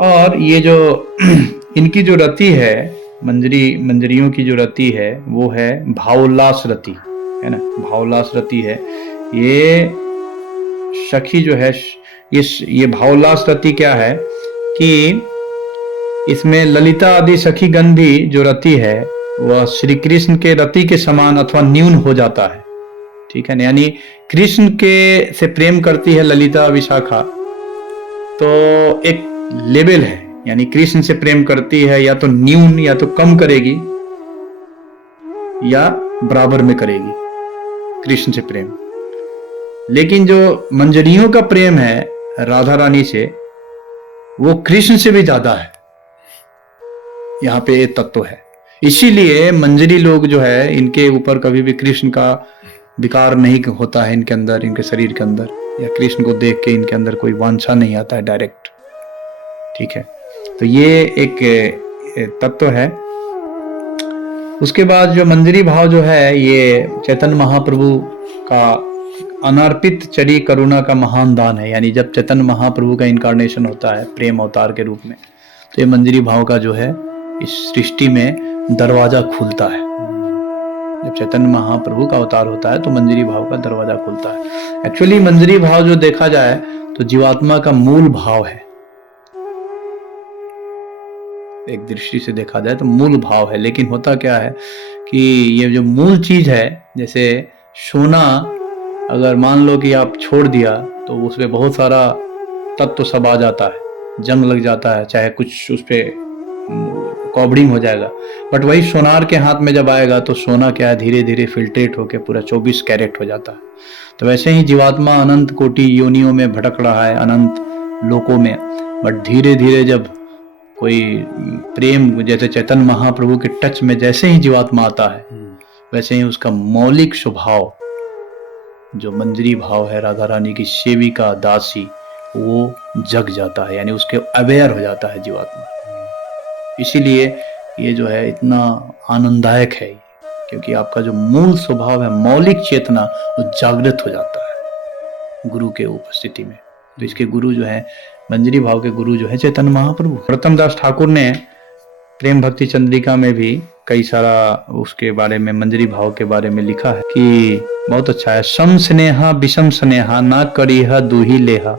और ये जो इनकी जो रति है, मंजरियों की जो रति है वो है भावोल्लास रति, है ना, भावोल्लास रति है। ये सखी जो है, ये भावोल्लास रति क्या है कि इसमें ललिता आदि सखी गण भी जो रति है वह श्री कृष्ण के रति के समान अथवा न्यून हो जाता है, ठीक है ना। यानी कृष्ण के से प्रेम करती है ललिता विशाखा, तो एक लेवल है, यानी कृष्ण से प्रेम करती है या तो न्यून या तो कम करेगी या बराबर में करेगी कृष्ण से प्रेम। लेकिन जो मंजरियों का प्रेम है राधा रानी से, वो कृष्ण से भी ज्यादा है। यहाँ पे एक तत्व है, इसीलिए मंजरी लोग जो है इनके ऊपर कभी भी कृष्ण का विकार नहीं होता है इनके अंदर, इनके शरीर के अंदर, या कृष्ण को देख के इनके अंदर कोई वांछा नहीं आता है डायरेक्ट, ठीक है। तो ये एक तत्व है। उसके बाद जो मंजरी भाव जो है ये चैतन्य महाप्रभु का अनर्पित चरी करुणा का महान दान है। यानी जब चैतन्य महाप्रभु का इनकारनेशन होता है प्रेम अवतार के रूप में, तो ये मंजरी भाव का जो है इस सृष्टि में दरवाजा खुलता है। जब चैतन्य महाप्रभु का अवतार होता है तो मंजरी भाव का दरवाजा खुलता है। एक्चुअली मंजरी भाव जो देखा जाए तो जीवात्मा का मूल भाव है, एक दृष्टि से देखा जाए तो मूल भाव है। लेकिन होता क्या है कि ये जो मूल चीज है, जैसे सोना अगर मान लो कि आप छोड़ दिया तो उसमें बहुत सारा तत्व सब आ जाता है, जंग लग जाता है, चाहे कुछ उस पर कॉबरिंग हो जाएगा। बट वही सोनार के हाथ में जब आएगा तो सोना क्या है, धीरे धीरे फिल्ट्रेट होकर पूरा 24 कैरेट हो जाता है। तो वैसे ही जीवात्मा अनंत कोटि योनियों में भटक रहा है, अनंत लोकों में, बट धीरे धीरे जब कोई प्रेम, जैसे चैतन्य महाप्रभु के टच में जैसे ही जीवात्मा आता है, वैसे ही उसका मौलिक स्वभाव जो मंजरी भाव है, राधा रानी की सेविका दासी, वो जग जाता है, यानी उसके अवेयर हो जाता है जीवात्मा। इसीलिए ये जो है इतना आनंददायक है, क्योंकि आपका जो मूल स्वभाव है, मौलिक चेतना, वो जागृत हो जाता है गुरु के उपस्थिति में। तो इसके गुरु जो है, मंजरी भाव के गुरु जो है चैतन्य महाप्रभु। प्रथम दास ठाकुर ने प्रेम भक्ति चंद्रिका में भी कई सारा उसके बारे में, मंजरी भाव के बारे में लिखा है कि बहुत अच्छा है। सम स्नेहा विषम स्नेहा ना करीहा दूही लेहा,